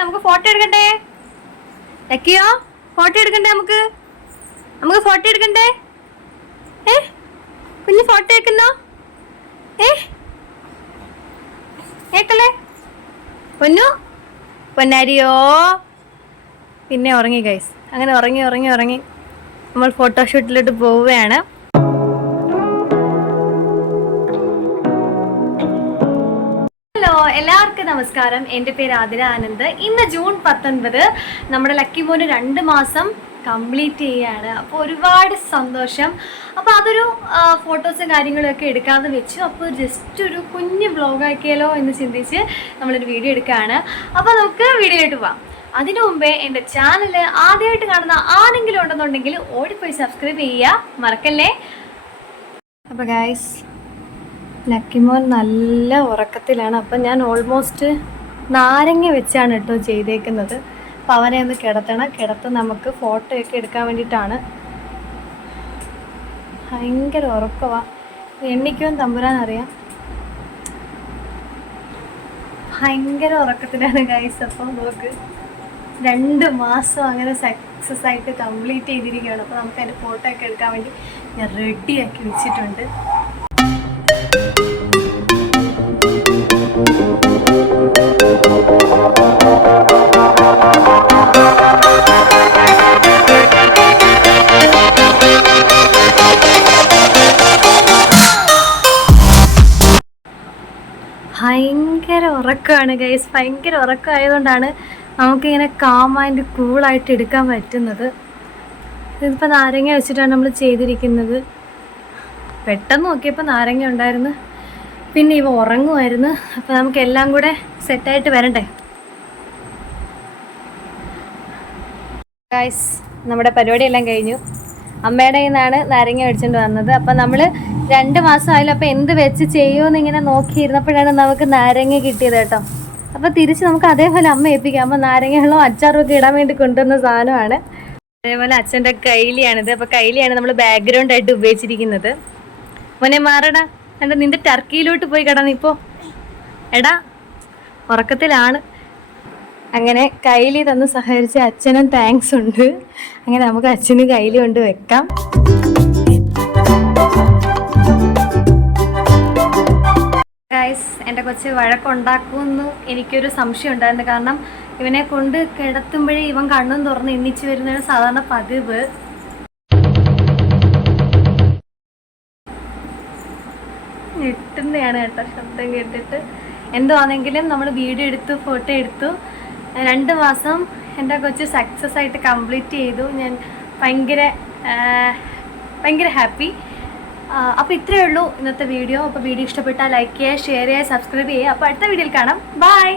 നമുക്ക് ഫോട്ടോ എടുക്കണ്ടേ? ലക്കിയോ ഫോട്ടോ എടുക്കണ്ടേ? നമുക്ക് ഫോട്ടോ എടുക്കണ്ടേ? കുഞ്ഞ് ഫോട്ടോ എടുക്കുന്നോ? ഏക്കല്ലേ പൊന്നു പൊന്നാരിയോ. പിന്നെ ഉറങ്ങി ഗൈസ്. അങ്ങനെ ഉറങ്ങി നമ്മൾ ഫോട്ടോഷൂട്ടിലോട്ട് പോവുകയാണ്. ഹലോ, എല്ലാവർക്കും നമസ്കാരം. എൻ്റെ പേര് ആതിര ആനന്ദ്. ഇന്ന് ജൂൺ 19 നമ്മുടെ ലക്കി മോന് 2 മാസം കംപ്ലീറ്റ് ചെയ്യുകയാണ്. അപ്പോൾ ഒരുപാട് സന്തോഷം. അപ്പോൾ അതൊരു ഫോട്ടോസും കാര്യങ്ങളൊക്കെ എടുക്കാതെ വെച്ചു. അപ്പോൾ ജസ്റ്റ് ഒരു കുഞ്ഞ് വ്ളോഗാക്കിയാലോ എന്ന് ചിന്തിച്ച് നമ്മളൊരു വീഡിയോ എടുക്കുകയാണ്. അപ്പോൾ നമുക്ക് വീഡിയോയിലോട്ട് പോവാം. അതിനു മുമ്പേ എൻ്റെ ചാനൽ ആദ്യമായിട്ട് കാണുന്ന ആരെങ്കിലും ഉണ്ടെന്നുണ്ടെങ്കിൽ ഓടിപ്പോയി സബ്സ്ക്രൈബ് ചെയ്യുക മറക്കല്ലേ. അപ്പോൾ ഗൈസ്, ലക്കിമോൻ നല്ല ഉറക്കത്തിലാണ്. അപ്പം ഞാൻ ഓൾമോസ്റ്റ് നാരങ്ങ വെച്ചാണ് കേട്ടോ ചെയ്തേക്കുന്നത്. അപ്പോൾ അവനെ ഒന്ന് കിടത്ത് നമുക്ക് ഫോട്ടോ ഒക്കെ എടുക്കാൻ വേണ്ടിയിട്ടാണ്. ഭയങ്കര ഉറക്കമാണ്. എണ്ണിക്കും തമ്പുരാൻ അറിയാം. ഭയങ്കര ഉറക്കത്തിലാണ് ഗൈസ്. അപ്പോൾ നമുക്ക് 2 മാസം അങ്ങനെ സക്സസ് ആയിട്ട് കംപ്ലീറ്റ് ചെയ്തിരിക്കുകയാണ്. അപ്പോൾ നമുക്ക് അതിൻ്റെ ഫോട്ടോ ഒക്കെ എടുക്കാൻ വേണ്ടി ഞാൻ റെഡിയാക്കി വെച്ചിട്ടുണ്ട്. ഭയങ്കര ഉറക്കമാണ് ഗൈസ്. ഭയങ്കര ഉറക്കമായതുകൊണ്ടാണ് നമുക്കിങ്ങനെ കാം ആൻഡ് കൂളായിട്ട് എടുക്കാൻ പറ്റുന്നത്. ഇതിപ്പോൾ നാരങ്ങ വെച്ചിട്ടാണ് നമ്മൾ ചെയ്തിരിക്കുന്നത്. പെട്ടെന്ന് നോക്കിയപ്പോൾ നാരങ്ങ ഉണ്ടായിരുന്നു, പിന്നെ ഇവ ഉറങ്ങുമായിരുന്നു. അപ്പോൾ നമുക്ക് എല്ലാം കൂടെ സെറ്റായിട്ട് വരണ്ടേ ഗൈസ്. നമ്മുടെ പരിപാടിയെല്ലാം കഴിഞ്ഞു. അമ്മയുടെ കയ്യിൽ നിന്നാണ് നാരങ്ങ മേടിച്ചുകൊണ്ട് വന്നത്. അപ്പം നമ്മൾ 2 മാസമായാലും അപ്പോൾ എന്ത് വെച്ച് ചെയ്യുമെന്ന് ഇങ്ങനെ നോക്കിയിരുന്നപ്പോഴാണ് നമുക്ക് നാരങ്ങ കിട്ടിയത് കേട്ടോ. അപ്പോൾ തിരിച്ച് നമുക്ക് അതേപോലെ അമ്മ ഏൽപ്പിക്കാം. അപ്പോൾ നാരങ്ങകളും അച്ചാറും ഒക്കെ ഇടാൻ വേണ്ടി കൊണ്ടുവന്ന സാധനമാണ്. അതേപോലെ അച്ഛൻ്റെ കൈലിയാണിത്. അപ്പോൾ കൈലിയാണ് നമ്മൾ ബാക്ക്ഗ്രൗണ്ട് ആയിട്ട് ഉപയോഗിച്ചിരിക്കുന്നത്. മോനെ മാറടാ, എന്താ നിന്റെ ടർക്കിയിലോട്ട് പോയി കിടന്നിപ്പോൾ. എടാ ഉറക്കത്തിലാണ്. അങ്ങനെ കൈലി തന്ന് സഹകരിച്ച അച്ഛനും താങ്ക്സ് ഉണ്ട്. അങ്ങനെ നമുക്ക് അച്ഛന് കൈലി കൊണ്ട് വെക്കാം. ഗൈസ്, എൻ്റെ കൊച്ച് വഴക്കുണ്ടാക്കുമെന്ന് എനിക്കൊരു സംശയം ഉണ്ടായിരുന്നു. കാരണം ഇവനെ കൊണ്ട് കിടത്തുമ്പോഴേ ഇവൻ കണ്ണും തുറന്ന് എണ്ണിച്ച് വരുന്നതാണ് സാധാരണ പതിവ്. ഞെട്ടുന്നതാണ് കേട്ടോ ശബ്ദം കേട്ടിട്ട്. എന്തുവാണെങ്കിലും നമ്മൾ വീഡിയോ എടുത്തു, ഫോട്ടോ എടുത്തു. 2 മാസം എൻ്റെ കൊച്ച് സക്സസ് ആയിട്ട് കംപ്ലീറ്റ് ചെയ്തു. ഞാൻ ഭയങ്കര ഹാപ്പി. അപ്പോൾ ഇത്രയേ ഉള്ളൂ ഇന്നത്തെ വീഡിയോ. അപ്പോൾ വീഡിയോ ഇഷ്ടപ്പെട്ടാൽ ലൈക്ക് ചെയ്യുക, ഷെയർ ചെയ്യുക, സബ്സ്ക്രൈബ് ചെയ്യുക. അപ്പോൾ അടുത്ത വീഡിയോയിൽ കാണാം. ബൈ.